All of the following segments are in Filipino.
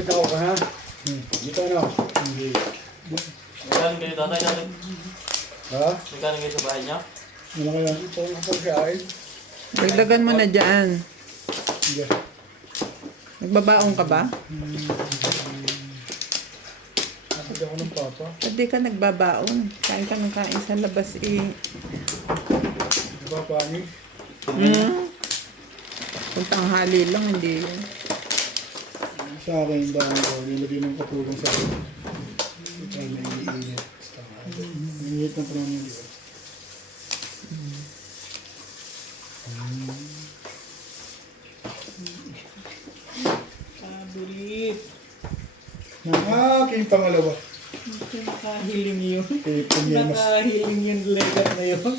Nagkatao ka ha? Dito ano? Hindi. Nagkaling kayo tatay natin. Ha? Nagkaling kayo sa bahay niya. Ano kaya? Ito ang kapagkain. Dagdagan mo na dyan. Hindi. Nagbabaong ka ba? Ako di ako ng papa. Hindi ka nagbabaon. Kain ka ng kain sa labas eh. Papa ni? Kung tanghali lang, hindi yun. Sa akin ba ako, nilagay ng katulong sa akin. Ito ay naiinit. Naiinit na panahon yun, di ba? Kabulit. Aking pangalawa. Nakahiling yun. Mas Nakahiling yung legat na yun.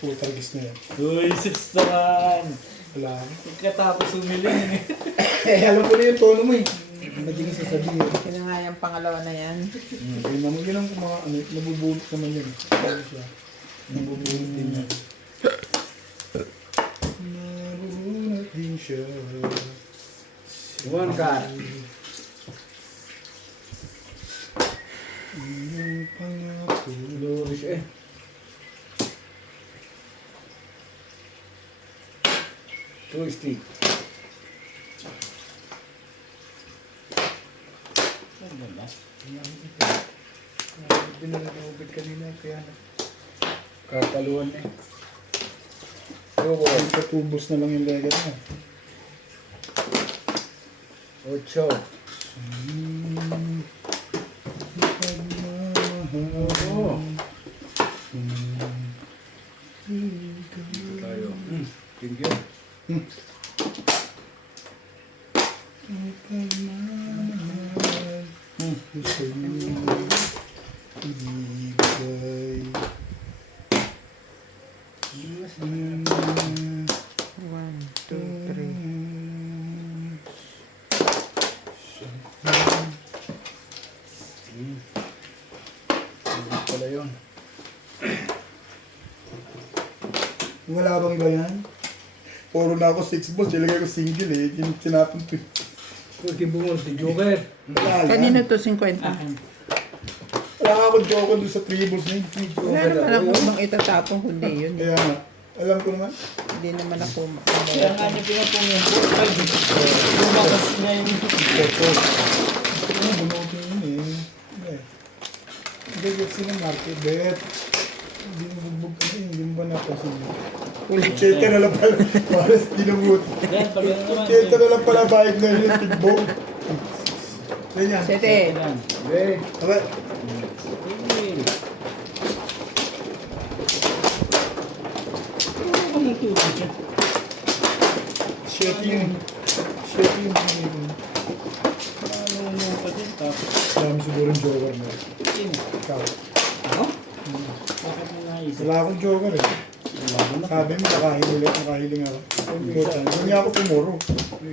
putargis na yan. Uy, sus naman. Wala. Pagkatapos umiling. Alam ko na yung tono mo eh. Naging sasabihin. Sino nga yung pangalawa na yan? Yun naman yun ang mga ano, nabubulot naman yun. Ano siya? Nabubulot din yan. Nabubulot din siya. One car. Iyong pangako. Luris eh. Twisty. Binalabit kanina kaya Kakaluan eh. ang katubos na lang yung legat mo. 8. Oo. Tayo. Thank you. Gusto niyo ibigay. 1, 2, 3. Pala yun. Wala bang iba yan? Puro na ako 6 balls, ilagay ko single eh. Tinapon ko. Pwede bumol si Joker. Wala yan. Kanino to 50? Wala nga akong joke doon sa 3 balls na yun. Wala naman ako bang itatapon kundi yun. Kaya nga, alam ko naman. Hindi naman ako Kaya nga niya pinapong yung portal. Lumakas niya yung Ano, bunutin yun eh. Hindi, get sila market bet. Hindi mo bugbog kasi, hindi mo ba napansin mo? Cheta na lang pala, pares dinabut. Yan, pag ano naman. Cheta na lang pala bayad na yun yung tigbong. Ganyan. 7. Okay. Aba, shete yun. Shete yun. Ano mo pa din tapos. Dami siguro yung joker mo. Sino? Ikaw. Ako? Bakit mo naisip? Wala akong joker eh. Wala ko na. Sabi mo, nakahiling ako. Hindi ako pumuro.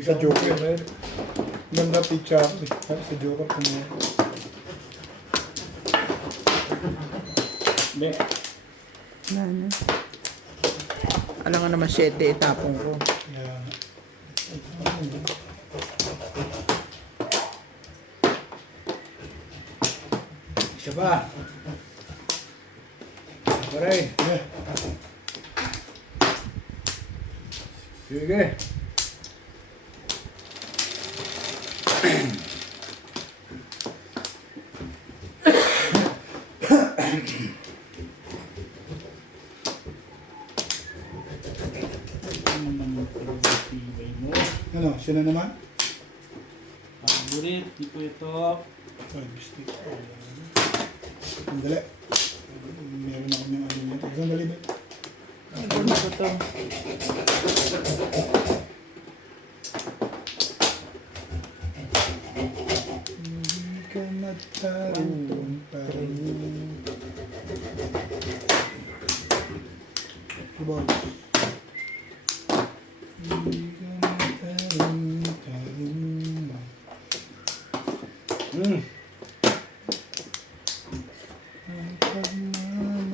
Sa joker. Ganda picture ako eh. Sa joker pumuro. Hindi. Ano? Alam nga naman 7 itapon ko. Yeah. Isa pa. Pare. Yeah. Sige. Ano naman yung pag-ibay mo? Ano, siya na naman? Kabulit. Di ko ito. 5 stick. Sandali. Meron ako ng ano nito. Sandali ba? Ano ko to? Hindi ka magtarong pa rin. Diba? Hindi ka magtarong pa rin. Ang pagmamahal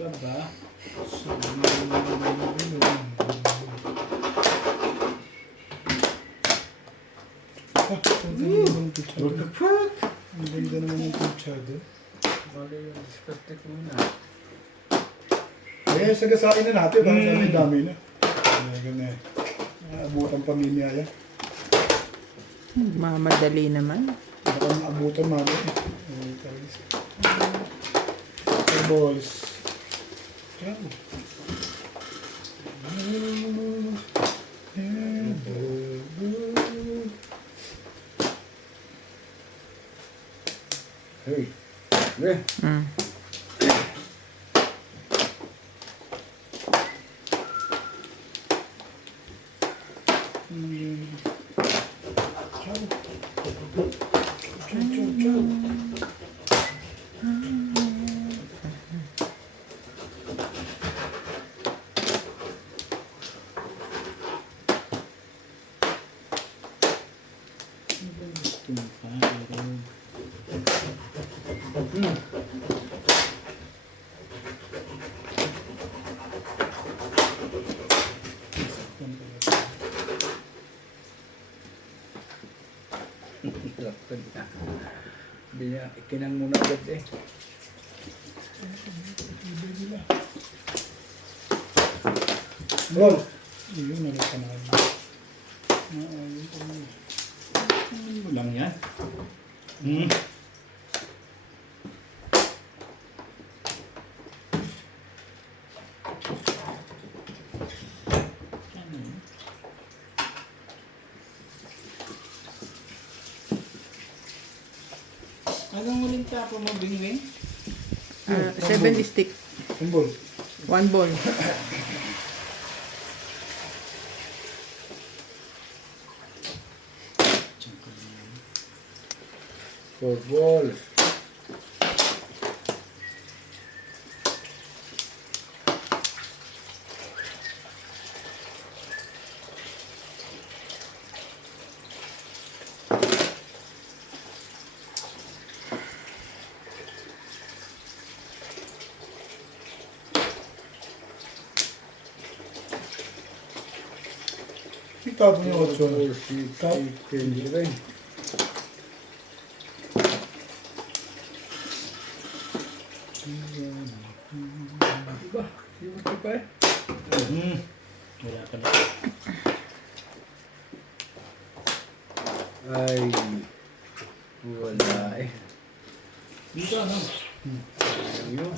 Ka ba? sa iyo. Ang picture. What the fuck? Ang ganda naman ng picture. Bali yung discarte ko muna. Eh, sagasain na natin. Dami na. Ganyan. Abutan pamilya yan. Mamadali naman. Baka maabutan mami. Balls. Yan. Hey. Okay. Mm. Lapad na. Ikinang muna agad eh. Roll. Yun, ano ka na. Ano lang yan? Anong muling tapo mo, Bingwing? 70 stick. Ang ball. 1 ball. Four balls. Ito po yung 8. 4, 6, 8, 10, 11. Diba? Yung ito pa eh. Wala pa na. Ay. Wala eh. Dito, ano? Ayun.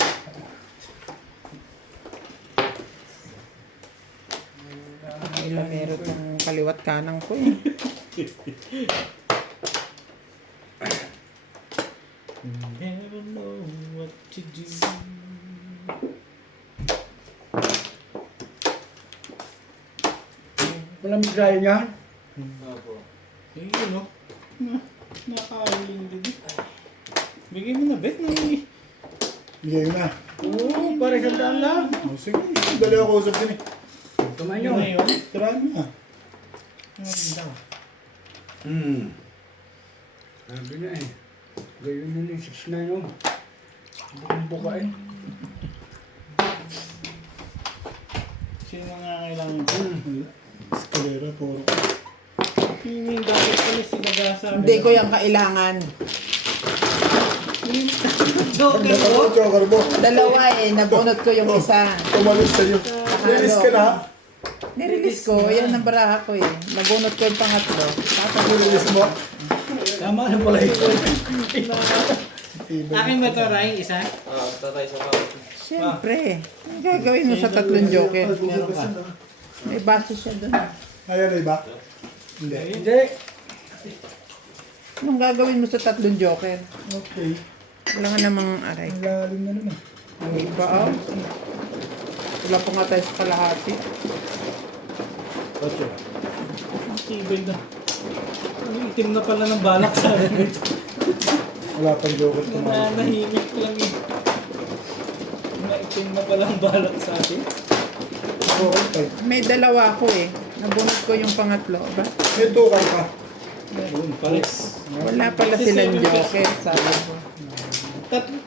Ilang meron tong kaliwat kanang ko eh. Never know what to do. Malamig tayo niyan. Opo. Eh, yun, oh. Nakakaling din. Bigay mo na, Bet. Bigay na. Oo, para sa daan lang. Oh, sige, dali ako usap din eh. Kamay Yun nyo. na yun. Tirahan mo na. Sabi na eh. Gayon na ni 6'9" oh. Bukang buka eh. Sino nga kailangan ko? Escalera, puro. Yung dapat pala sinagasa. Hindi ko yung kailangan. Joker Ako, mo? choker mo. Dalawa eh, nabunot ko yung isa. Tumalis sa'yo. Release ka na. Nirelease ko, yan ang baraha ko eh. Nabunot ko yung pangatlo. Tapos Release mo. Tama na pala ito. Ibig. Akin ba ito, Ray? Isa? Tatay sa bawat. siyempre, ang gagawin mo sa tatlong joker? Meron ka. May base siya dun. Ayaw na iba? Hindi. Hindi. Anong gagawin mo sa tatlong joker? Okay. Wala ka namang aray. Ang lalim na nun ah. Ang iba oh. Wala pa nga tayo sa kalahati. Ocho. Tibay na. Ang itim na pala ng balak sa akin. Wala pang joker kumain. Nanahimik lang eh. Naitim na pala ang balak sa akin. Okay. May dalawa ako eh. Nabunot ko yung pangatlo. Ba? May tukay pa. Meron, pares. Wala pala silang joker. Sabi ko.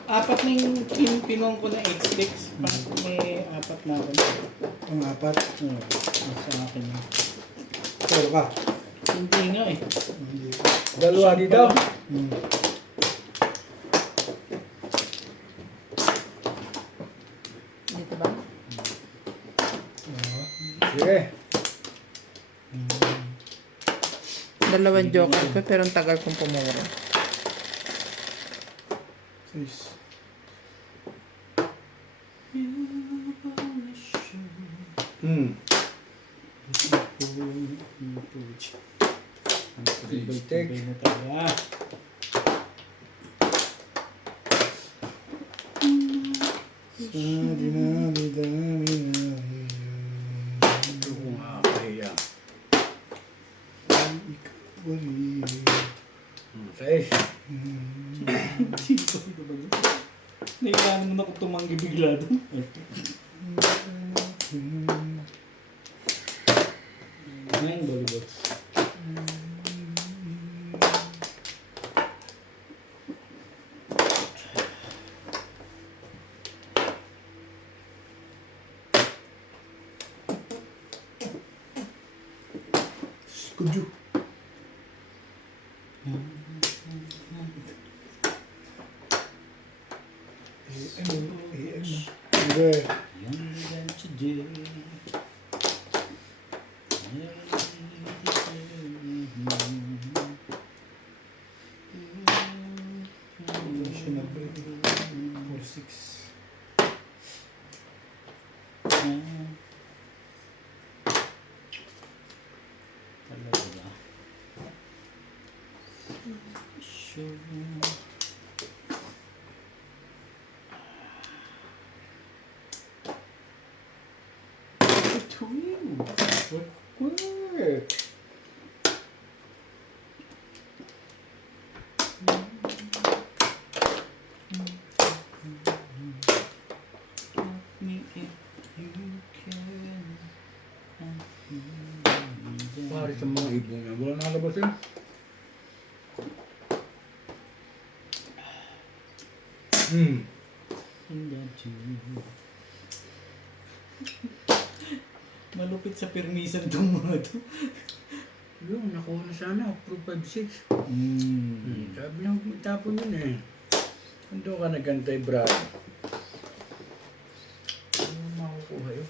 Apat na yung pinong ko na 8 sticks. May apat na ako. Ang apat. Sa akin yun. Pero ka. Hindi nga eh. Hindi. Dalawa dito. Hmm. Dito ba? Sige. Dalawang joker ko, pero ang tagal kong pumura. 6. Hmm. Stick. Sabay mo talaga. Ito ko nga kaya. Sais. Sino ba yun? Nailangan mo na ako tumanggi bigla doon. Nine volleyballs. Kudyo. Okay. Younger today. Siya na break. 4-6. Talaga. Sure. Work. Pare sa mga ibon yan. Wala nakalabas yun. Malupit sa permisan itong mga to. Yung nakuha na sana. Pro 5-6. Sabi niya magtapon yun eh. Ando ka nagantay, Brad. Ano makukuha yun?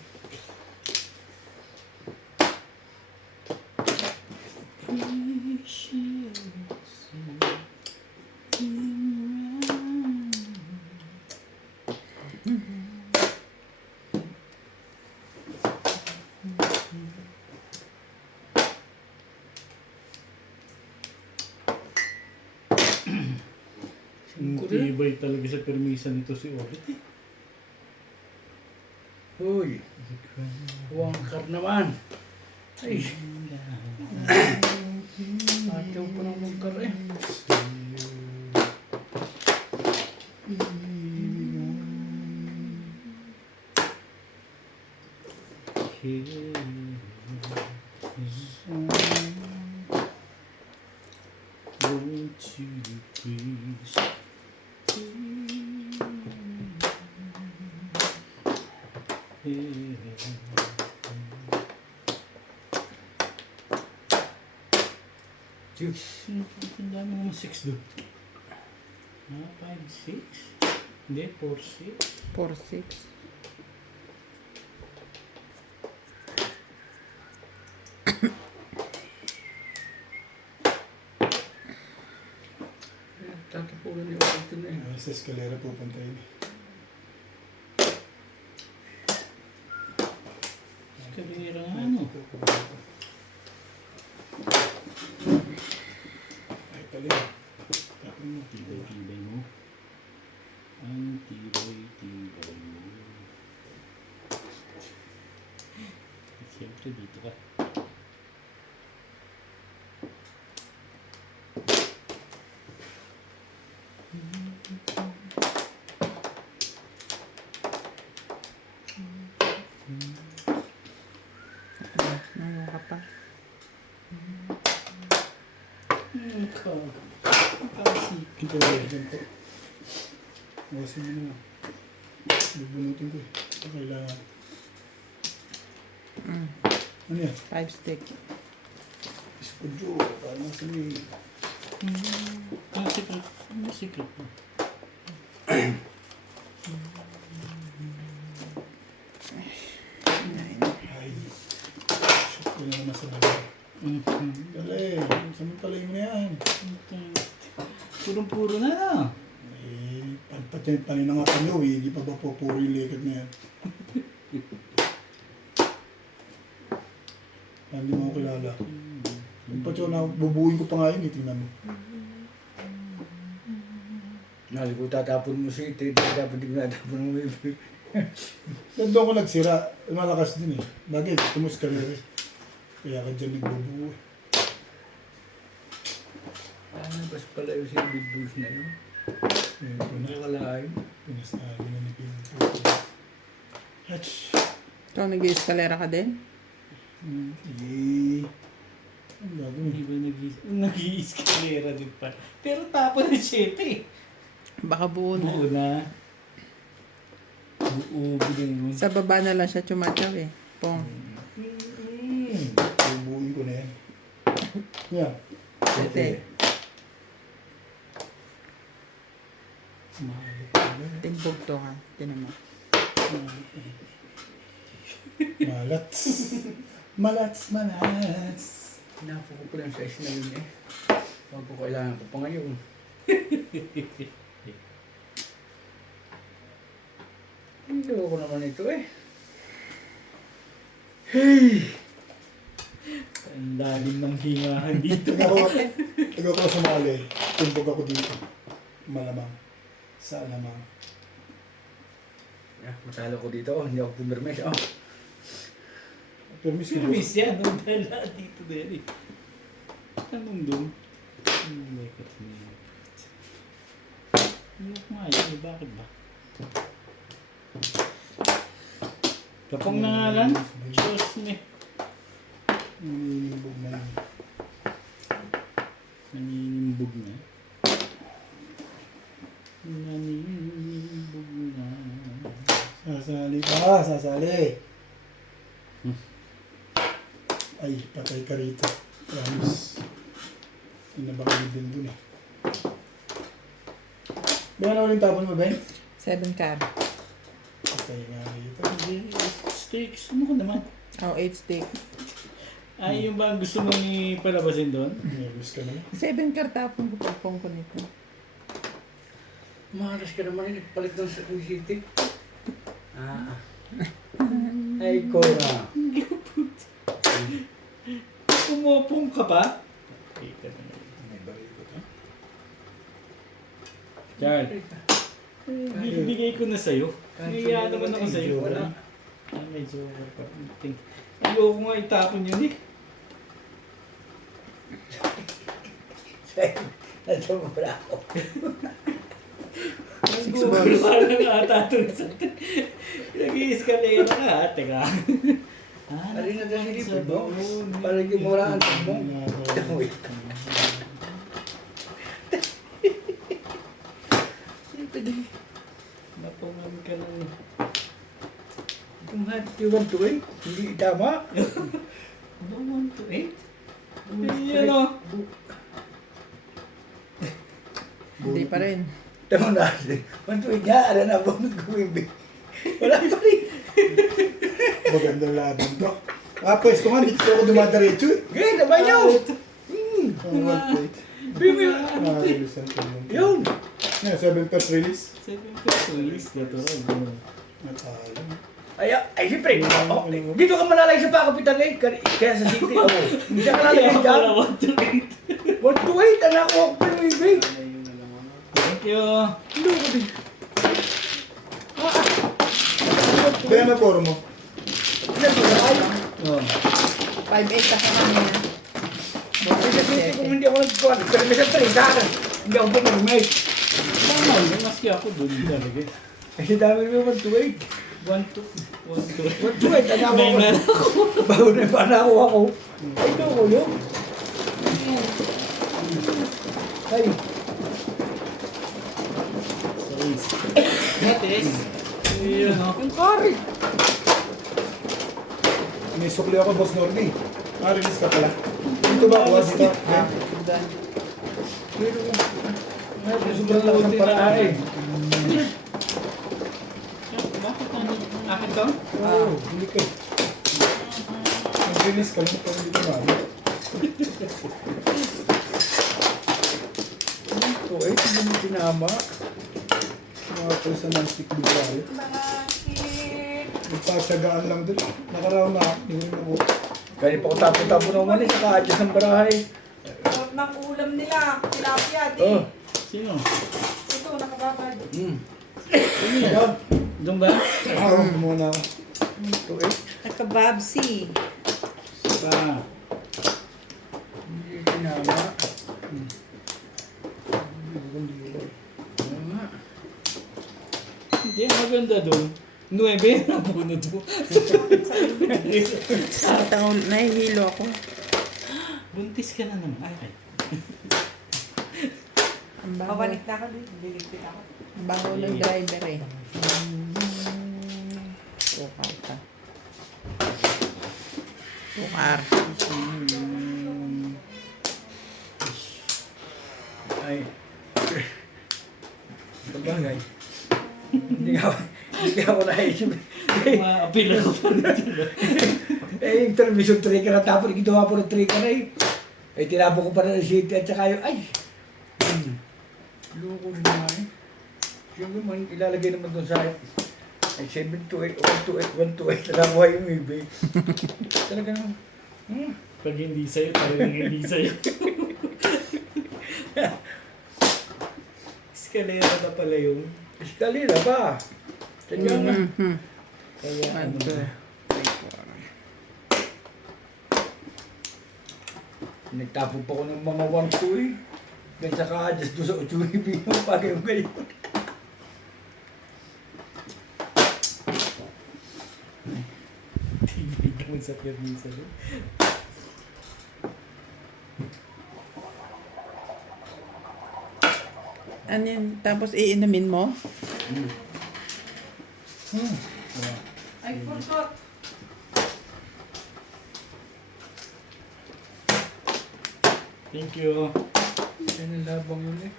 Tibay talaga sa permisan nito si Orit eh. Uy, huwag kar naman. Ay, ayaw pa ng magkar eh. Won't you please? Juice. Ang dami naman 6 doon. 5, 6? Hindi, 4, 6. 4-6. Tatapunan yung ito na eh. Sa eskalera pupunta yun. Kalira nga ano. Ay, talim. Ang tibay-tibay mo. Ang tibay-tibay mo. Siyempre dito ka. Ngayon ka pa. Ito na yan po. Iwasin mo na. Bubunutin ko eh. Ito kailangan. Ano yan? 5 stick. Iskudyo. Parang sa may... Ang secret. Ang secret. Ay. Shit, yun na naman sa bagay. Dali, samantalay mo na yan. Purong-puro na na. Eh, pati paninangatan nyo eh, hindi pa ba pupuro yung likod na yan? Hindi mo ako kilala. Pati na, bubuhin ko pa nga yun, tingnan mo. Nali ko tatapon mo si Ted, dapat di ko natapon mo baby. Doon ako nagsira, malakas din eh. Bagay, tumus ka rin. Kaya ka dyan nagbubuo eh. Ano, bas pala yung si Big Boss na yun. Ayun ko na. Nakakalain. Pinasabi na ni Pinto. Hatch. Ikaw nag-eskalera ka din? Eh. Ang gagawin. Hindi ba nag-i-escalera din pa? Pero tapon na 7 eh. Baka buo na. Buo na. Buo, bigyan mo. Sa baba na lang siya chumatsaw eh. Pong. Bubuin ko na yan. Yan. Ate. Mahalit pala. Timbog to ha. Tinan mo. Malats. Malats, malats. Napo ko pala yung size na yun eh. Huwag ko kailangan ko pa ngayon. Hindi ko naman ito eh. Hey! Ang lalim ng hingahan dito. Ikaw ko sumali. Tumbog ako dito. Malamang. Sa alamang. Matalo ko dito. Hindi ako pumirmes. Permis ko. Miss yan. Nung dala dito din eh. Tanong doon. Hindi ko tingin. Ano ko nga yun? Bakit ba? Kapang na nga lang. Diyos ni. Naninimbog na yun. Naninimbog na. Naninimbog na. Sasali ka. Sasali. Ay, patay ka rito. Promise. Hindi na baka din dun eh. Ben, ano ulit tapon mo, Ben? 7 car. Patay nga rito. Hindi, steaks. Ano ka naman? Oh, 8 stick. Ay, yung ba ang gusto mo ni palabasin doon? Nervous ka na. 7 car tapon ko pagpong ko nito. Mahalas ka naman yun. Palit ng sa city. Ay, ko na. Umupong ka pa? May baril ko to. Char, bibigay ko na sa'yo. Kaya naman ako sa'yo. Wala. Ah, medyo overpainting. Ayoko nga itapon yun eh. Nandiyan mo pala ako. Nag-google pa lang ata ito sa nag-i-escalera ka ha. Teka. Alin na kasi dito, no? Para yung mura ang mo. Wait. Napungan ka lang. Kung hati 1 to 8, hindi tama. Ano 1 to 8? Ay, ano? Hindi pa rin. Tama na. 1 to 8 nga, ala na bunod ko ibig. Wala pa rin. Magandang laban to. Pwes ko nga, dito ako dumadaretso eh. Gaya naman yun. Ang wallplate. Bimi. Release ko yun. Yun. Yan, 7 pers release. 7 pesos na to. Natalo. Ay, siyempre. Dito ka malalay sa pakapitan eh. Kaya sa city ako. Hindi siya malalay dyan. Wala 1 to 8. 1 to 8, anak ko ako pa yung ibig. Thank you. Ano ko din? Kaya na poro mo. Ano ko na ay? Oh. 5-8 ka kanina. Kasi sa city kung hindi ako nagkuhan. Pero may sa 3 sa akin. Hindi ako pumirmes. Tama yun. Maski ako doon talaga. Kasi dami mo 1 to 8. 1 to 1 to 8, anak May na ko. Bago na pa na ako. Ay, ito ko yun. Ay. Matis. Yun o. Yung kari. May sukli ako, Boss Norby. Release ka pala. Dito ba ako? Dito. Doon. Pero, sobrang lakas ng paraan eh. Bakit ano? Akin to? Oo, hindi ka. Nag-release ka lang pero hindi ka mali. Ito eh, hindi mo sinama. Mga pulsa ng stick di tayo. Nagpasyagaan lang doon. Nakaraw na, hindi na mo. Kaya pa ko tapo-tapo naman eh, naka-adjust ng barahay. Sarap ng ulam nila. Tilapia, di. Oh. Sino? Ito, nakababad. Ayan. Doon ba? Oo, muna ako. Ito eh. Nakababsi. Sa. Hindi sinama. Oo nga. Hindi, maganda doon. 9 na puno doon. Nahihilo ako. Buntis ka na naman. Ay. Ang bango, Pabalik na ako dito. Biligpit ako. ang bango ng driver eh. Tukar ka. Tukar. Ay. Sabagay. Hindi ako naisip. Ma-appeal ako pa rin. Eh, yung television trigger na tapos ginawa po ng trigger eh. Eh, tinapon ko pa na ng city at saka yung, ay! Loko rin naman eh. Siyempre man, ilalagay naman doon sa ay 728, 128, 128, nalakuha yung eBay. Talaga naman. Pag hindi sa'yo, talagang hindi sa'yo. Escalera na pala yung. Eskalera ba? Sadya nga. Kaya ano ba? Nagtapon pa ko ng mga 1 eh. Then saka just doon sa Uchuri yung pagay yung ganyan. Tingin mo sa permisa doon. Ano yun? Tapos iinumin mo? Ay, forgot. Thank you. Yan ang labang yun eh.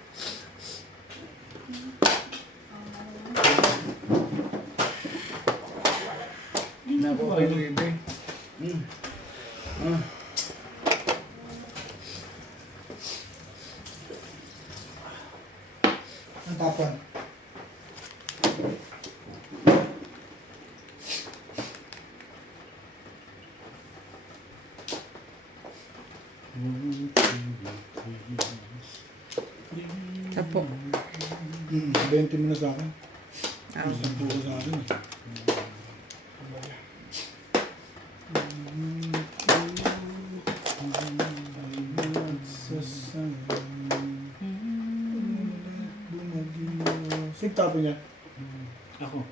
Nakuha ko yung eBay. Ang tapan. Sapo. 20 mo na sa akin. Ah. 10 ko sa akin. Sige, tapo niya. Ako.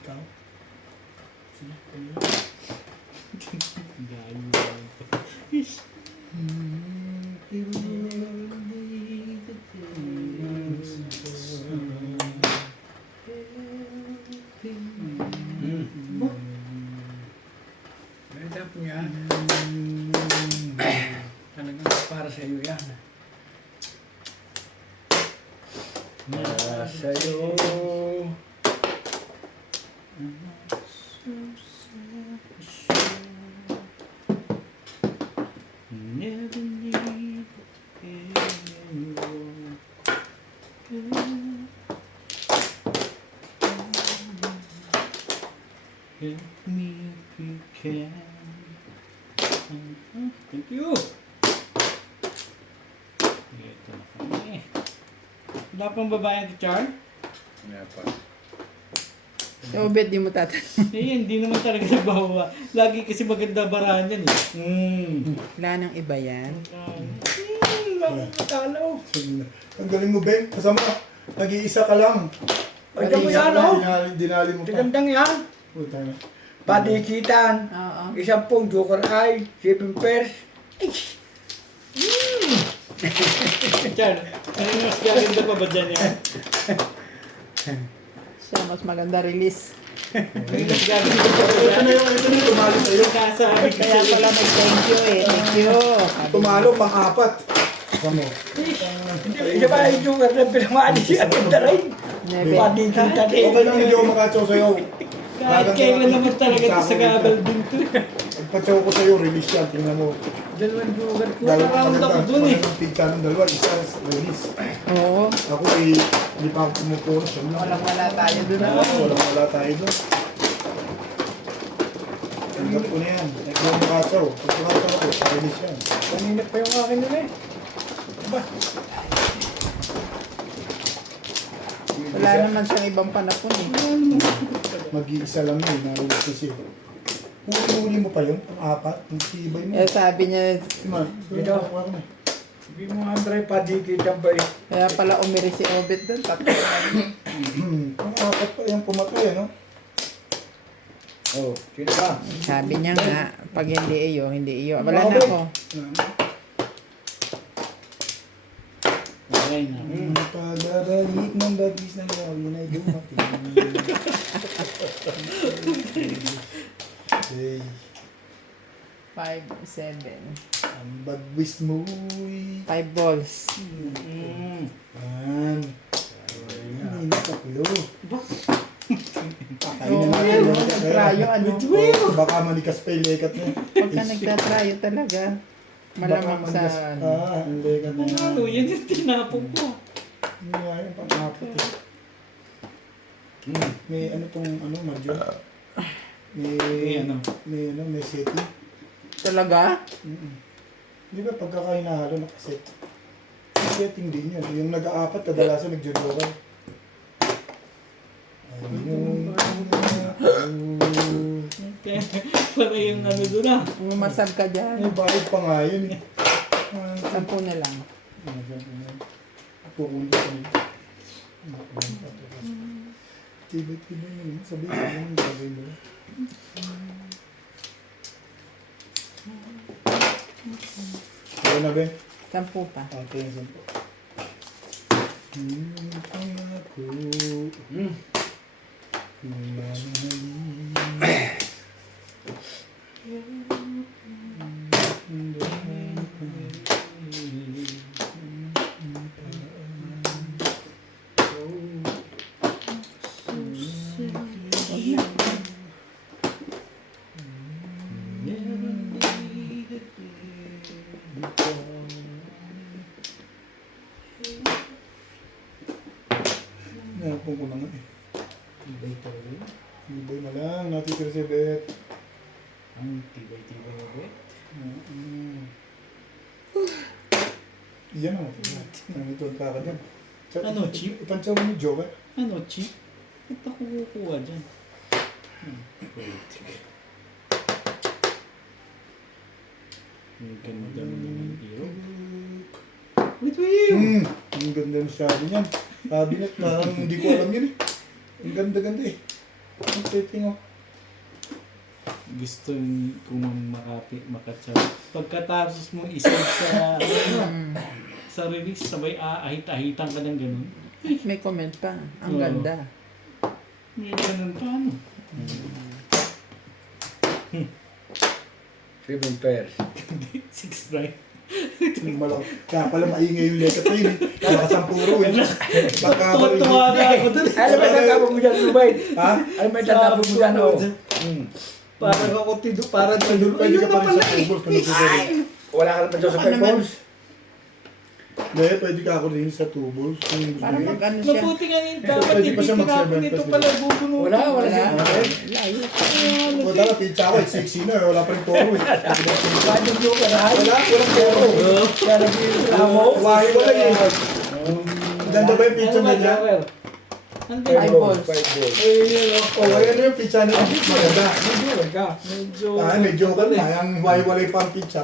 Ikaw. Sige, kayo. Gayo. Ish. May tapon yan. Talagang para sa iyo yan. Para sa iyo. Never leave anyone. Help me if you can. Thank you. Ito na kami. Wala pang babae ang Char? Wala pa. So, bet di mo tatanong. Eh, hindi naman talaga nagbawa. Lagi kasi maganda barahan yan eh. Wala nang iba yan. Matalaw. Sige na. Ang galing mo, Ben. Kasama ka. Nag-iisa ka lang. Ay, tamo Nag-iisa yan, ka lang, oh. Dinali mo pa. Tigandang yan. Puta na. Padikitan. Oo. 10 joker eye. 7 pairs. Ay! Char, ano yung mas gaganda pa ba dyan yan? Siya, mas maganda release. Ano yung mas gaganda pa ba Ito na dyan? yung tumalo sa'yo. Kasabi ko Kaya pala may thank you eh. Thank you. Tumalo, pang-apat. Saan mo? Hindi ba yung joker na pinamali siya ang daray? Nebe. Panikita Okay lang hindi ako makatsaw sa'yo. Kahit kailan naman talaga ito sa gabal din to. Pagpatsaw ko sa'yo, release yan. Tingnan mo. Dalawang joker ko. Nakaround ako dun eh. Magandang pizza ng dalawa. Isa, release. Oo. Ako hindi pa ako pumupuro. Siya lang. Walang-wala tayo doon. Wala tayo doon. Tanggap ko na yan. Hindi ako makatsaw. Pag makatsaw ako, release yan. Kanina pa yung akin nila eh. Ba? Wala naman siyang ibang panapon eh. Mag-iisa lang yun. Nahulog kasi. Huli mo pa yun? Ang apat? Ang tibay mo? Eh sabi niya, Man, Dito. Hindi mo nga Andre, padikita ba eh. kaya pala umiri si Obet doon. Tatlo. Ang apat pa yung pumatay, ano? Oh, sino ba? Sabi niya nga, pag hindi iyo, hindi iyo. Wala na ako. Okay na. Pagbabalik ng bagis ng gawin ay dumating. Okay. 5, 7. Ang bagwis mo'y... 5 balls. Yan. Hindi na tatlo. Pakain na natin. Nagtrayo, ano? Baka manikas pa yung lekat mo. Pagka nagtatrayo talaga, malamang sa... Ang lekat na yan. Ano, yan yung tinapon ko. Hindi nga yung pangapot eh. May ano tong ano, Marjo? May ano? May setting. Talaga? Di ba pagka kayo nahalo nakaset? May setting din yun. Yung nag-aapat, kadalasan nag-jojokan. Ayun. Okay. Para yung ano doon ah. Umasab ka dyan. May bayad pa nga yun eh. 10 na lang. Pukunin ko yun. Tiba-tiba yun. Sabihin ko yung gagawin mo. Kaya na ba? 10 pa. Okay, yung po. Pangako. Nakapong ko na nga eh. Ibay talaga yun. Ibay na lang, natitira si Bet. Ang tibay-tibay na ba eh. Iyan naman. Nanitod ka ka dyan. Ano, cheap? Ipansyaw mo ni Joker. Ano, cheap? Ba't ako kukuha dyan? Ang ganda mo naman hero. Wait, wait! Ang ganda ng sabi niyan. Cabinet, parang hindi ko alam yun eh. Ang ganda-ganda eh. Ang setting oh. Gusto ko makatsaw. Pagkatapos mo isang sa, sa release, sabay ahit-ahitan ka ng ganun. May comment pa. Ang Oo. ganda. May ganun pa ano. 7 pairs. 6 right? Kaya pala maingay yung lekat na yun eh. Nakasampuro eh. Baka Tuwa na ako dun. Alam mo, tatapon mo dyan, Rubay. Ha? Alam mo, tatapon mo dyan, oh. Parang ako parang Pwede Ayun ka na pa rin pala sa eh. football. Kung nagsusunod. Wala ka naman dyan sa 5 balls. Hindi, pwede ka ako rin sa 2 balls. Kung gusto Para mo. mag-ano siya. Mabuti nga yun. Dapat Pwede hindi pa siya tinapon mag-7 ito plus pala bubunutin. Wala Wala. siya. Layo. O dala, pizza ako eh. 6 na eh. Wala pa rin toro eh. Bakit yung joker, ha? Walang toro. Kaya nag-iisa sa mo. Wahi wala eh. Ang ganda ba yung pizza Ano ba, na niya? Joker? Ano ba 5 yun? balls. 5 balls. Ayun yun, oh. O, ayan yung pizza na yun. Maganda. Joker ka. Medyo... Ah, may joker na. Ang wahi-walay pa ang pizza.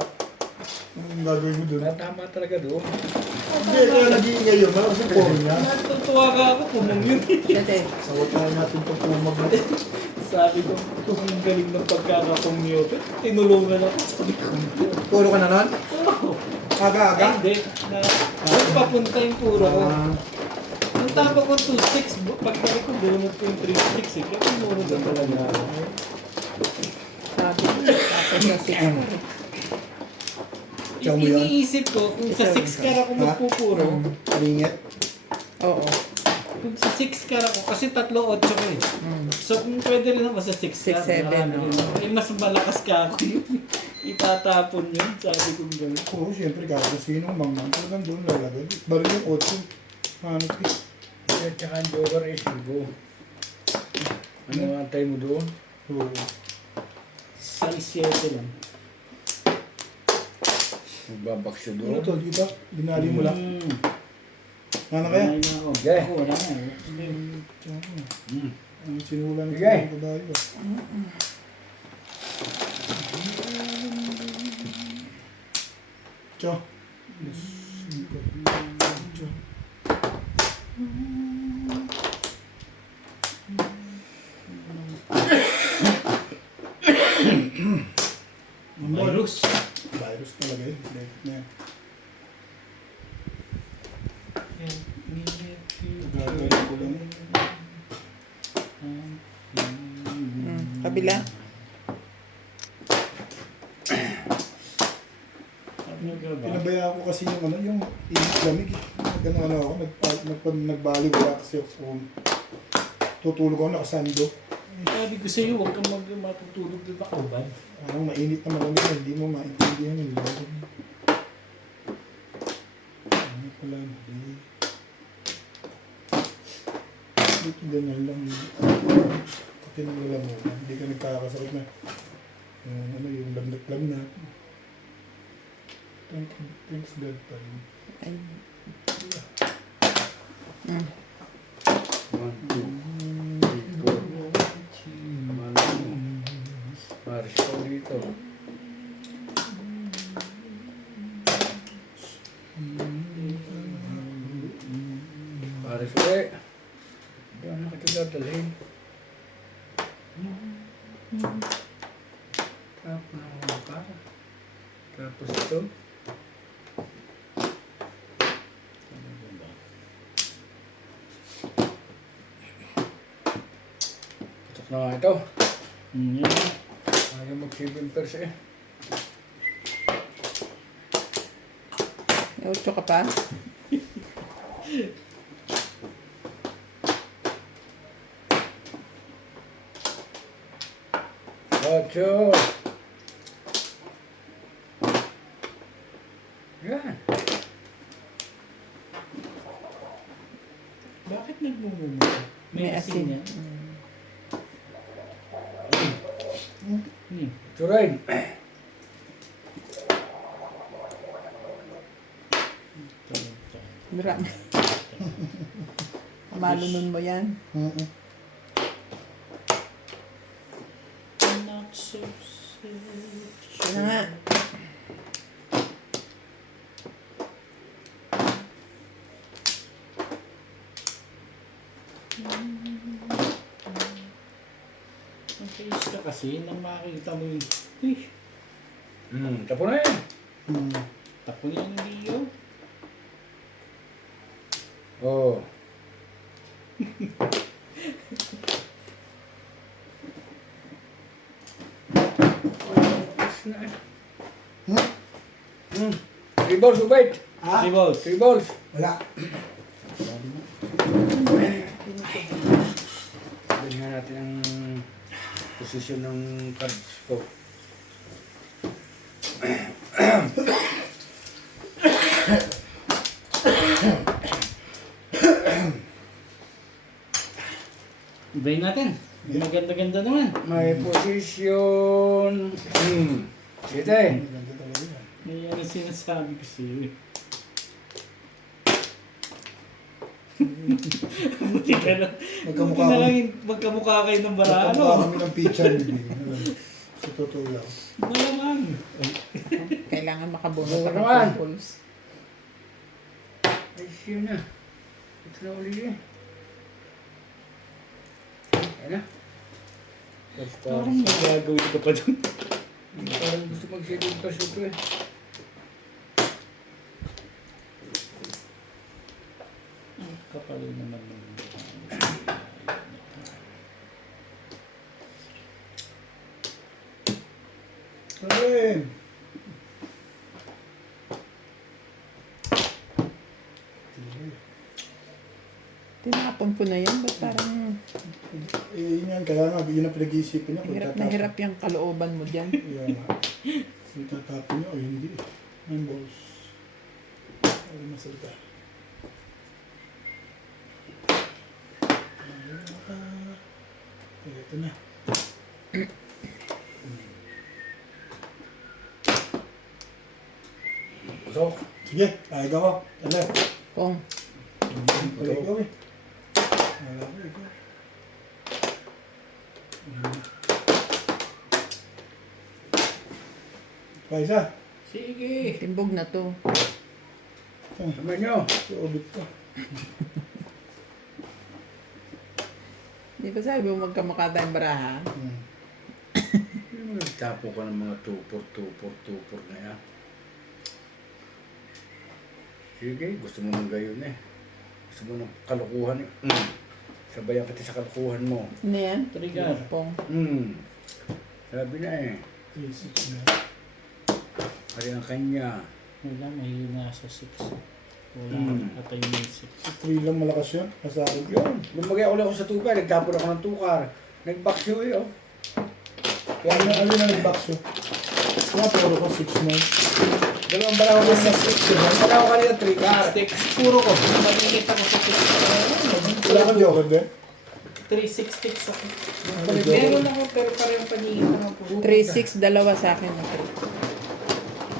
Ang gagawin mo dun. Tama talaga doon. Hindi, kaya nag-iingay yun. Malakas yung toro niya. Natutuwa ka ako, pumong yun. Dati. Sawat na natin itong pumag na. Sabi ko, kung ang galing ng pagkakakommute, tinulungan ako. Sabi ko, Toro ka na nun? oh. Aga-aga? Hindi. Papunta yung puro ko. Ah, Ang tama ko 2-6, pagkari ko bunot ko yung 3-6 eh. Kaya muro na talaga. Sabi ko. Tapos sa 6 ko. Tiyan mo yun? Iniisip ko, kung sa 6 car ako magpupuro, Ringit. Oo. kung sa 6 car ako, kasi 3-8 ko eh. So kung pwede rin ako sa 6 car, 6-7, no? eh mas malakas ka ako yun. Itatapon yun, sabi kong gano'n. Oo, siyempre kako sinong mangman. Talagang doon lalagay. Bari yung 8. Ano ito? At saka ang joker is go. Ano ang antay mo doon? Oo. Size 7 lang. Magbabakso Ano doon. to, di ba? Binali mo lang. Ano kaya? Wala na ako. Okay. Ako, wala na. Ang sinulan ng Sige. babae ba? Tiyo. Tiyo. Virus. Virus talaga yun. Left na yan. Gagawin ko lang. Kabila. Pinabayaan ko kasi yung ano, yung lamig. Gano'n ano ako, nagbaliwala kasi ako. Tutulog ako nakasando. Sabi ko sa'yo, huwag kang matutulog doon sa kaubad. Parang mainit na malamig, hindi mo maintindihan yung lamig. Ano pala, hindi. Dito ganyan lang. Pati nang wala mo, hindi ka nagkakasakit na. Yung lagnat-lagnat. Thanks God pa rin. Ay. 1, 2, 3, 4. Paris ko dito. Paris ulit. Hindi ako nakatidadalhin. Tapos na ako para. Tapos ito. Patok na nga ito. Yan. Ayaw mag-7 eh. May 8 ka pa? Ocho. Yan. Bakit nagmumumo? May asin yan. Ito rin. Marami. Malunon mo yan. Not so safe. Ano nga? Ang face ka kasi nang makita mo yung, uy, Tapo na yan. tapo niya yung Leo. Oh. Three balls, wait. Ha? 3 balls. 3 balls. Wala. Tingnan natin ang posisyon ng cards ko. Ibayin natin. Maganda-ganda naman. May posisyon. Sita eh. Maganda talaga yan. May ano sinasabi ko sa'yo eh. Buti ka na. Magkamukha Buti na kami. lang magkamukha kayo ng baraan. Magkamukha Ano? kami ng picture bibig. Alam mo. Sa totoo lang. Malamang. Kailangan makabunot Oo ako naman. ng pulse. Ay, yun na. Ito na uli eh. Ayan na. Parang may gagawin ka pa dun. Parang gusto mag-7 pass ito eh. Ang kapal naman ng Karen! Tinapon ko na yan. Ba't parang Yun yan, kaya nga, yun ang pinag-iisipin niya. kung hirap na tatapon. hirap yung kalooban mo dyan? Kaya nga. Kung tatapon niya, o hindi. Ang balls. Ay, masalita. Kaya ito na. Putok. Sige, kahit ako. Tala. Kung Hindi pala ikaw eh. Wala ko ikaw. Pa isa. Sige. timbog na to. Sabi nyo. Suobit ko. Di ba sabi mo magkamukha tayong baraha? Nagtapo ka ng mga tupor na yan. Sige, gusto mo ng gayon eh. Gusto mo ng kalukuhan eh. Sabayan kita sa kalukuhan mo. Ano yan? Trigal. Pong. Sabi na eh. 3-6 na. Ari ang kanya. Wala, mahina sa 6. Wala, atay na 6. 3 lang malakas yun. Masakit yun. Yun, lumagay ako lang ako sa tupay. Nagtapon ako ng tukar. Nag-backshow eh oh. Kaya ano na nag-box yun. Nga, puro ko 6 na. Dalawang balaw ka sa 6. Dalawang balaw ka nila 3 car. Sticks, puro ko. Malimit ako sa 6. Wala kang joker din. 3-6 sticks ako. Meron ako pero parehong paningin ko ng puso. 3-6, dalawa sa akin.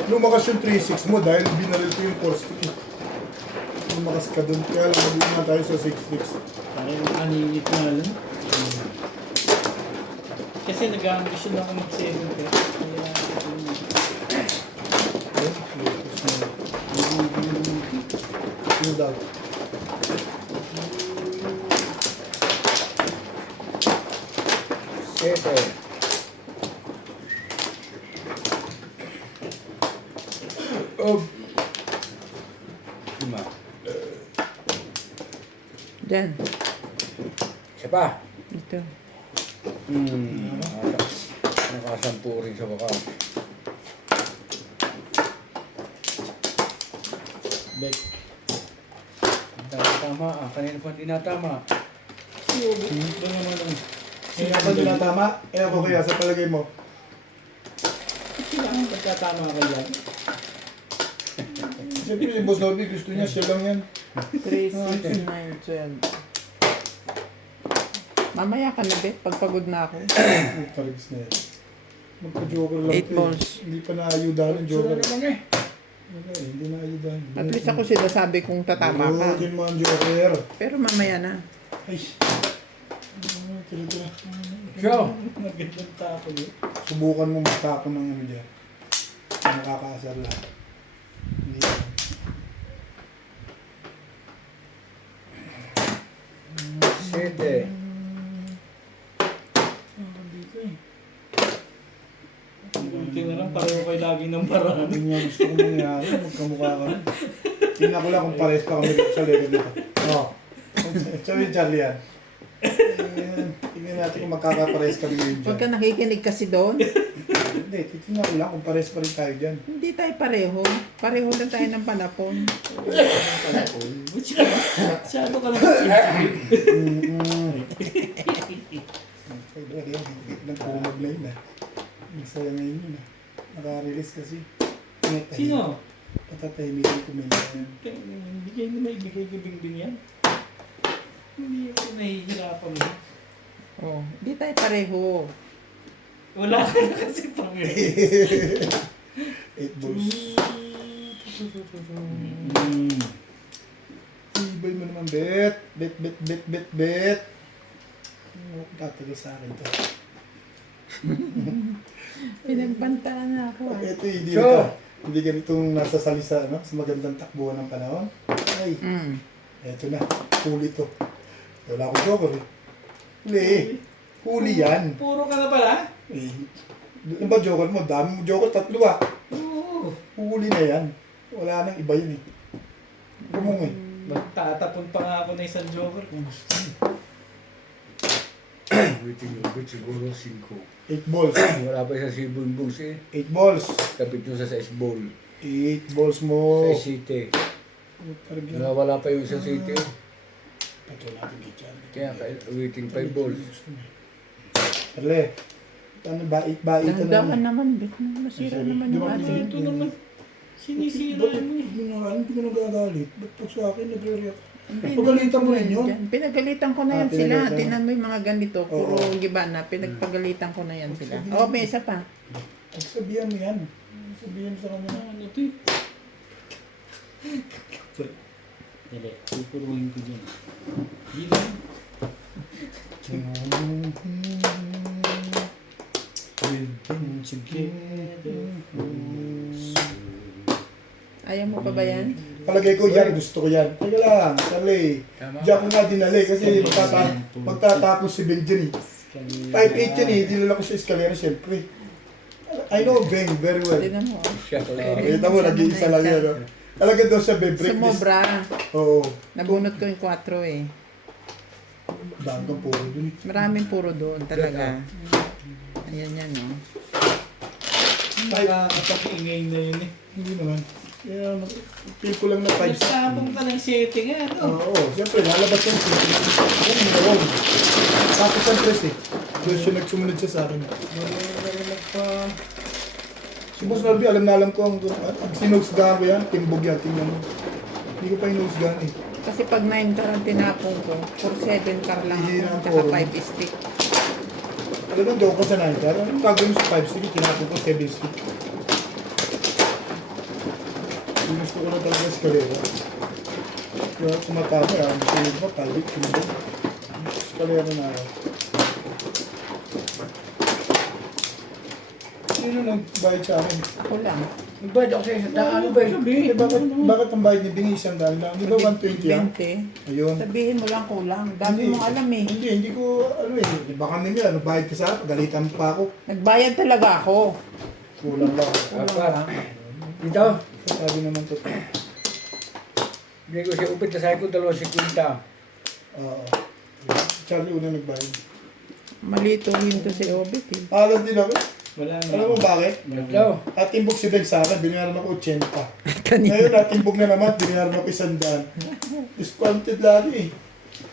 Lumakas yung 3-6 mo dahil binaril ko yung 4-stick. Lumakas ka dun. Kaya lang mabili na tayo sa 6-6. Parang aningit na lang. Kasi nag-ambisyon ako mag-7 pero kaya Sino daw? Sete. Oh, 5. Diyan. Isa pa. Ito. Nakasampu rin sa wakas. back. Tama ah. Kanina pa hindi natama. Ito naman ang sino ba din tama? Eh ako kaya sa palagay mo. kailangan pagkatama ka yan. Siyempre si Boss Nobby gusto niya siya lang yan. 3, 6, 9, 12. Mamaya ka na, Bet. Pagpagod na ako. Talags na yan. Magka-joker lang. 8 balls. Hindi pa naayudahan ng Sura joker. naman eh. Wala eh, hindi naayudahan. At least ako sinasabi kung tatama ka. Burutin mo ang joker. Pero mamaya na. Ay. Tira-tira. Show. Magandang tapo yun. Subukan mo magtapon ng ano dyan. Nakakaasar lahat. Hindi yan. Sete. Dito eh. Kunti na lang, pareho kayo lagi ng paraan. Hindi nga gusto kong mangyari. Magkamukha kami. Tingnan ko lang kung pares pa kami sa level dito. Oo. Sabi Charlie yan. Ayan. Tingnan natin kung magkakapares kami ngayon Huwag ka dyan. nakikinig kasi doon. Hindi, titingnan ko lang kung pares pa rin tayo dyan. Hindi tayo pareho. Pareho lang tayo ng panapon. Masyado ka lang Nagpumag na yun ah. Masaya ngayon yun ah. Naka-release kasi. Sino? Patatahimikin ko may yan. Hindi kayo na maibigay ko din yan. Hindi ako nahihirapan mo. Oh, hindi tayo pareho. Wala ka na kasi pang 8 balls. Ibay mo naman, bet. Bet. Ano kung tatagal sa akin to? Pinagbantaan na ako. Ito, hindi Sure. ka. Hindi ganitong nasa salisa, ano? Sa magandang takbuhan ng panahon. Ay, eto na. Huli to. Wala akong joker eh. Huli yan. Puro ka na pala? Eh, ano ba joker mo? Dami mo joker, 3 ah. Oo. Huli na yan. Wala nang iba yun eh. Kumong eh. Magtatapon pa nga ako na isang joker kung gusto mo. Wait siguro 5. 8 balls. Wala pa isang sibong bulls eh. 8 balls. Kapit nyo sa 6 ball. 8 balls mo. Sa city. Parang Wala pa yung isang city. Ito natin kay Charlie. Kaya waiting 5 balls. Charlie, ano, bait-bait na Dahan naman, bit. Masira naman yung Dumating ating. Ito naman. Sinisira Bakit mo eh. hindi ko nagagalit? Ba't pag sa akin nagre-react? Hindi, Pagalitan mo rin hindi yun? yan. Pinagalitan ko na yan sila. pinagalitan. Tingnan mo yung mga ganito. Puro Oo. giba na. Pinagpagalitan ko na yan sila. Sabihin Oh, mo. may isa pa. Sabihan mo yan. Sabihan sa kanya. Ano to eh? Dali, pupuruhin ko dyan. Hindi lang. Ayaw mo pa ba yan? Palagay ko yan, gusto ko yan. Teka lang, Charlie. Tama. Diyan ko nga dinali kasi magtatapos si Benjamin. 5'8 yan eh, dinala ko sa eskalera siyempre. I know Beng very well. Tingnan mo. Siya ko lang. Kita mo, nag-iisa lang yan. No? Talaga daw sa break. Sumobra. Oo. Nabunot ko yung 4 eh. Dami kang puro dun eh. Maraming puro doon talaga. Ayan yan, no? Nakakapag-ingay na yun eh. Hindi naman. Kaya, feel ko lang na 5. Nagtapong ka ng setting eh. Ano? Oo, siyempre, lalabas yan. Yan, yung tapos ang press eh. Doon siya nagsumunod siya sa akin. Si Boss Norby, alam na alam ko ang sinusgahan ko yan, timbog yan, tingnan mo. Hindi ko pa inusgahan eh. Kasi pag 9 car ang tinapong ko, for 7 car lang Hihina ako, ang tsaka puro. 5 stick. Talagang joke ko sa 9 car. Anong gagawin mo sa 5 stick? Tinapon ko 7 stick. Ginusto ko na talaga sa kalera. Kaya sumatama, gusto ko ba, palit, timbog. Sa kalera na ako. Sino nang bayad sa akin? Ako lang. Nagbayad ako sa isang daan. Ano ba yun? Eh, bakit ang bayad ni Bingi isang daan lang? Di ba 120 yan? 20. Ayun. Sabihin mo lang kulang. Dami mong alam eh. Hindi ko, ano eh, di ba kami nga, bayad ka sa akin, pagalitan pa ako. Nagbayad talaga ako. Kulang lang. Apat. Dito. Sabi naman to. Hindi ko siya upit na sa ko 2.50. Oo. Charlie una nagbayad. Malito rin to si Obit eh. Alas din ako. Wala na. Alam mo bakit? Tatlo. At timbog si Beg sa akin, binayaran ako 80. Kanina. Ngayon, at timbog na naman, binayaran ako 100. Discounted lagi eh.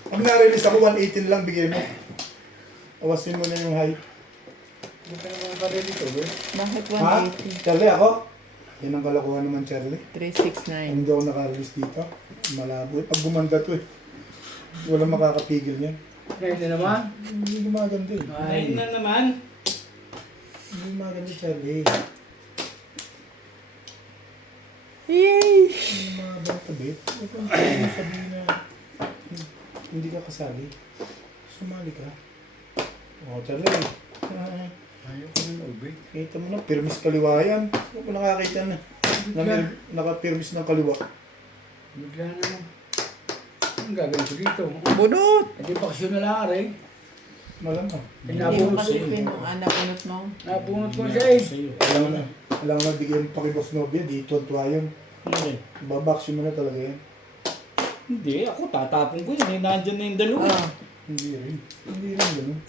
Pag na-release ako, 118 lang bigay mo. Awasin mo na yung height. Hindi ka naman pa rin dito, eh. Bakit Ha? 180? Charlie, ako? Yan ang kalokohan naman, Charlie. 369. Hindi ako naka-release dito. Malabo eh. Pag gumanda to eh. Walang makakapigil niyan. Ngayon na naman. Hindi gumaganda eh. Ayun na naman. Hindi gumaganda, Charlie. Yay! Hindi gumaganda tabi. Ito ang sabihin na hindi ka kasali. Sumali ka. Oo, Charlie. Ayaw ko ng ubig. Kita mo na, pirmis kaliwa yan. Sino ko nakakita na? Nakapirmis ng kaliwa. Bigla na. Ang gagawin ko dito? Bunot! Hindi bakasyon na lang, rin. Malamang. Hindi mo Nabunot kasi siya. pinunot mo. Nabunot ko siya eh. Sa'yo. Alam mo na bigyan mo pa kay Boss Nobia. Dito ang tuwa yun. Hindi. Babaksyon mo na talaga yan. Hindi, ako tatapon ko yun. Eh, nandyan na yung dalawa. Ah, Hindi rin. Hindi rin ganun.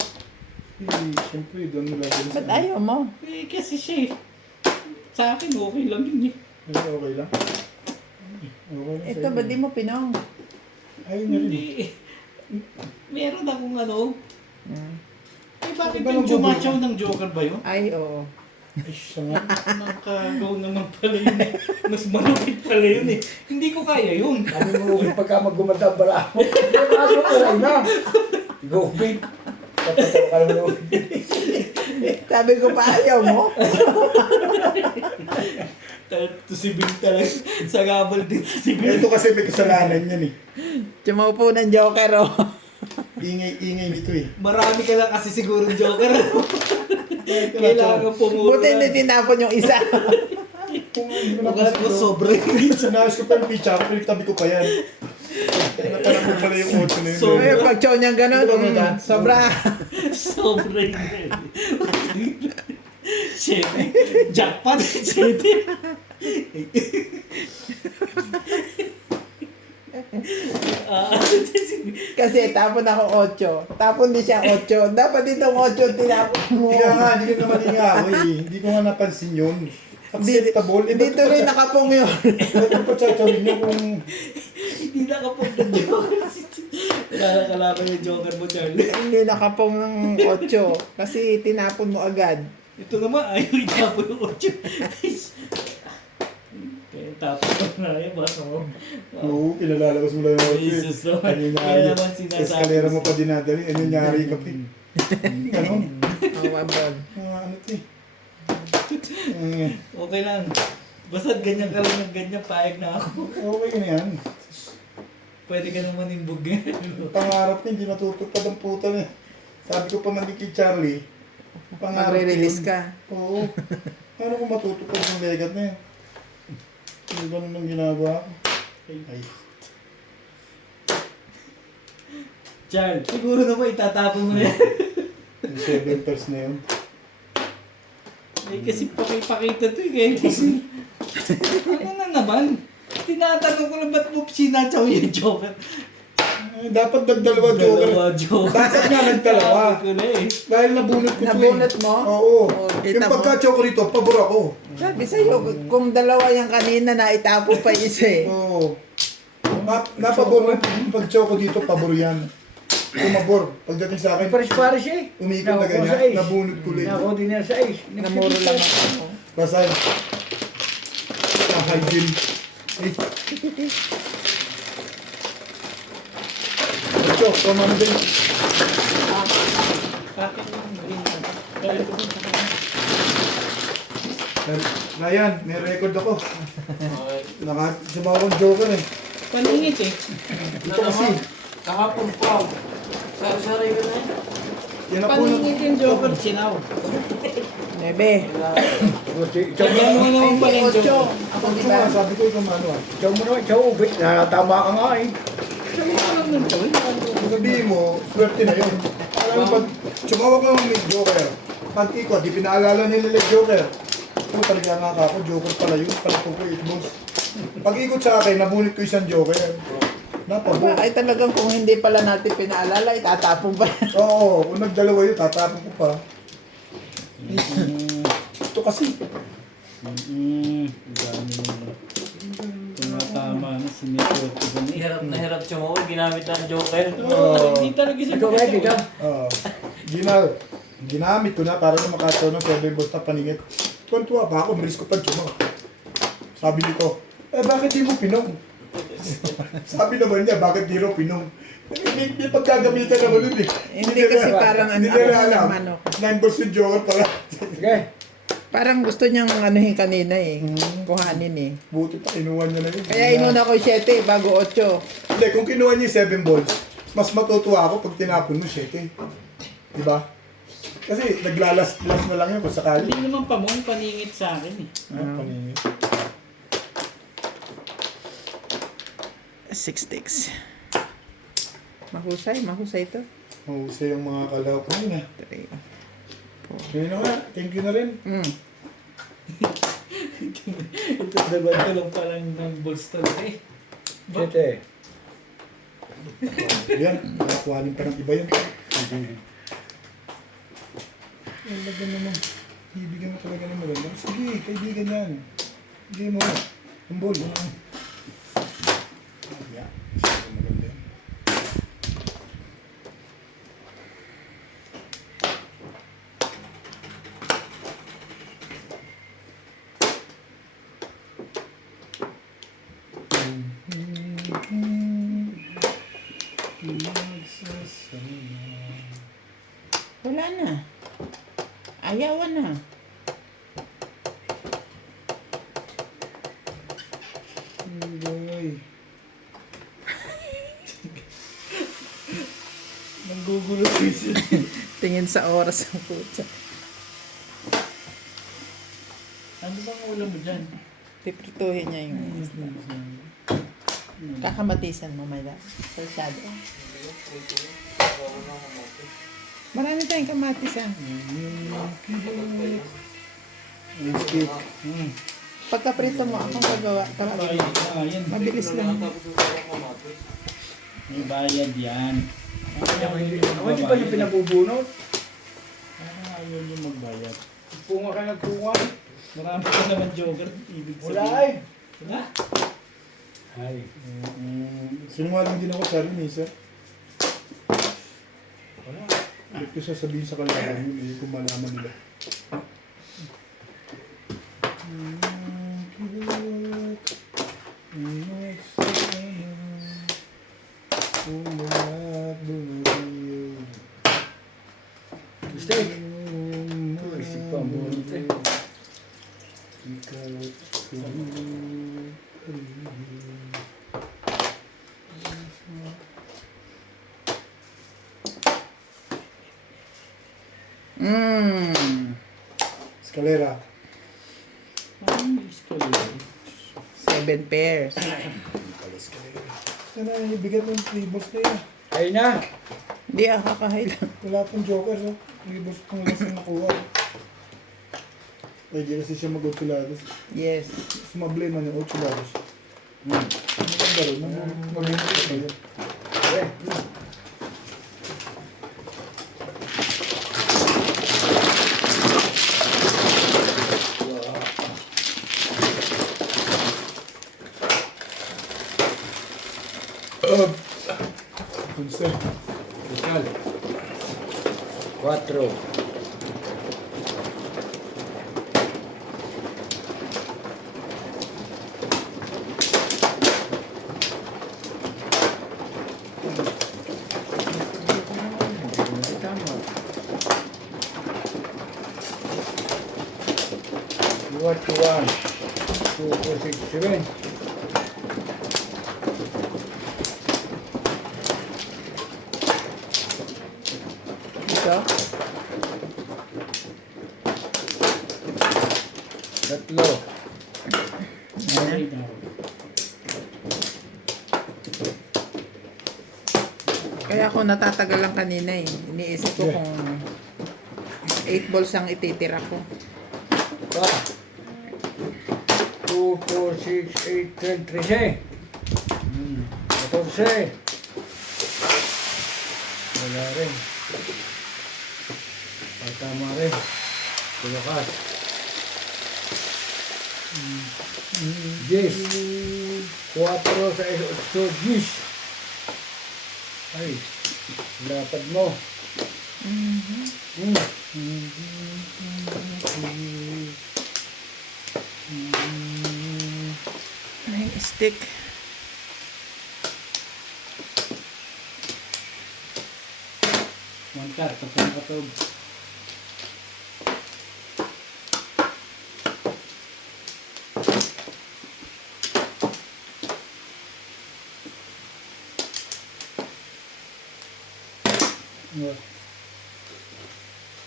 Hindi, siyempre doon mo lagyan ba't ayaw mo? Eh, kasi siya eh. Sa akin, okay lang yun eh. Okay lang. Okay lang Ito, sa'yo. ba't di mo pinong? Ayun na rin. Hindi eh. Meron akong ano. Hmm. Eh, bakit Iba yung ng chumachaw ng Joker ba yun? Ay, oo. Ay, siya nga. Nakagaw naman pala yun eh. Mas malupit pala yun eh. Hindi ko kaya yun. Sabi mo ubig pagka maggumanda ang bala mo. Hindi bago ko rin na. Ikaw ubig. Papataw ka naman ubig. Sabi ko pa ayaw mo. To si Bing talaga. Sa gabal din si Bing. Ito kasi may kasalanan yan eh. Tumaupo ng Joker, oh. Ingay dito eh. Marami ka lang kasi siguro Joker. Kailangan pumuro Buti hindi tinapon yung isa. Kung hindi ko Wala ko sobre. Sinayos ko pa yung picture ko, pinagtabi ko pa yan. Natanong ko pala yung 8 na yun. So- Ay, pag chow niyang gano'n, sobra. Sobre yun. Shit. Jackpot. Shit. Kasi tapon ako 8. Tapon din siya 8. Dapat itong 8 tinapon mo. Kaya nga, hindi ko naman nga ako eh. Hindi ko nga napansin yun. Acceptable. Eh, Dito rin nakapong yun. Ba't pa tsatsarin niyo kung... Hindi nakapag ng Joker. Kalaban yung Joker mo, Charlie. Hindi nakapong ng 8 kasi tinapon mo agad. Ito naman, ayaw itapon yung 8. Kaya tapos na yun, basta mo. Oo, pinalalabas mo lang yung Jesus, no? Ano yung Kaya nyari? naman sinasabi Eskalera mo ko pa dinadali. Ano yung nyari ka, Pin? Ganon. Awabon. Ano ito eh. Okay lang. Basta ganyan ka lang ng ganyan, paeg na ako. Okay na yan. Pwede ka naman imbugin. Pangarap niya, hindi natutupad ang puta niya. Sabi ko pa man kay Charlie, pangarap Magre-release yun. ka. Oo. Paano kung matutupad yung legat na yan? Yung ganun ang ginagawa ko. Ay. Charles, siguro naman itatapon mo na yan. Yung 7 pairs na yun. Eh, kasi pakipakita to eh. Kaya kasi, ano na naman? Tinatanong ko na ba't mo sinatsaw yung Joker? Ay, dapat nagdalawa joker. Dalawa Joker. Bakit nga nagdalawa? Sabi ko na eh. Dahil nabunot ko to eh. Nabunot mo? Oo. Oo, Yung kita mo. pagka-choco rito, pabor ako. Sabi sa'yo, kung dalawa yung kanina na itapon pa isa eh. Oo. Napabor mo yung pag-choco dito, pabor yan. Pumabor. Pagdating sa akin, Paris-paris eh. umikot na Nakuha sa ganyan, ace. nabunot ko ulit. Nakuha din yan sa ace. Namuro lang ako. Basay. Hygiene. Eh. Ito, kumano din. Bakit yung green na? Ryan, may record ako. Okay. Sumawa akong joker eh. Paningit eh. Ito kasi, Kahapon po. Sari-sari ka na. yan na po. Paningit yung Joker, sinaw. Nebe. Lagyan mo naman pala yung Joker. Ako di Ito ba? nga, sabi ko yung ano ah. Ikaw mo naman, ikaw ubit. Tama ka nga eh. Sabi ko lang ng tol. Sabihin mo, swerte na yun. Alam mo, pag sumawak ka ng may joker, pag ikot, di pinaalala nila yung joker. Ano talaga nga ako, joker pala yun, pala ko po boss. Pag ikot sa akin, nabunit ko isang joker. Napabo. Ay talagang kung hindi pala natin pinaalala, itatapon pa. Oo, kung nagdalawa yun, tatapon ko pa. Ito kasi. Dami mo. Tumatama na sinipot ko ganun. Hirap na hirap sumawag. Ginamit ng Joker. Oo. Hindi talaga siya. Ikaw ready ka? Ginamit ko na para na makataw ng 7 balls na paningit. Tuntua pa ako, maris ko pa tsuma. Sabi nito, bakit di mo pinong? Sabi naman niya, bakit di raw pinong? May pagkagamitan naman nun eh. Hindi kasi parang ano, Hindi nila ako alam. naman, 9 balls yung joker pala. Sige. Parang gusto niyang anuhin kanina eh. Kuhanin eh. Buti pa, inuwan niya na yun. Kaya inuna ko 7 bago 8. Hindi, kung kinuha niya yung 7 balls, mas matutuwa ako pag tinapon mo 7. Di ba? Kasi naglalas-las na lang yun kung sakali. Hindi naman pa mo paningit sa akin eh. Paningit. 6 sticks. Mahusay to. Mahusay yung mga kalaw ko yun eh. 3. Yun na nga, thank you na rin. Ito dalag lang ng balls talaga eh. Sete. Yan, nakakuhanin pa ng iba yun. Talaga naman. Ibigyan mo talaga ng maganda. Sige, kaibigan yan. Sige mo. Humbol. Yeah. Sige, maganda yan. Wala na. Ayawan na. Boy. Nanggugulo siya. Tingin sa oras ang putya. Ano bang ulam mo dyan? Piprituhin niya yung isda. Kakamatisan mo, may salsado. Marami tayong kamatis ah. Skip. Pagka prito mo, akong gagawa. Bayad. Mabilis lang. May bayad yan. Ako hindi pa yung pinabubunot. Ayaw niyo magbayad. Punga ka nagpunga. Marami ka naman Joker. Ibig sabihin. Wala ay. Wala. Ay. Sinungaling din ako sa rin, Misa. Bakit ko sasabihin sa kanila yun, hindi ko malaman nila. Mistake. Isip pa ang bunot eh. Escalera. Ang escalator. 7 pairs. Sana ibigat ng tribos na yun. Ay na. Hindi, kakahailan. Wala pong joker, so. Tribos kung ilas na nakuha. Ay, di kasi siya mag-utulados. Yes. Sumable man yung utulados. Maganda rin. Maganda rin. Eh. Kunse. Total. 4. What you want? 2, 4, 6, 7. Ito. Tatlo. Ay, daw. Kaya ako natatagalan kanina eh. Iniisip ko kung 8 balls ang ititira ko. 2, 4, 6, 8, 10, 13. 14. Wala rin. Tama rin. Tulakas. 10. 4 sa 8, 10. Ay, lapad mo. May stick. One card, tapos nakatog. Yeah.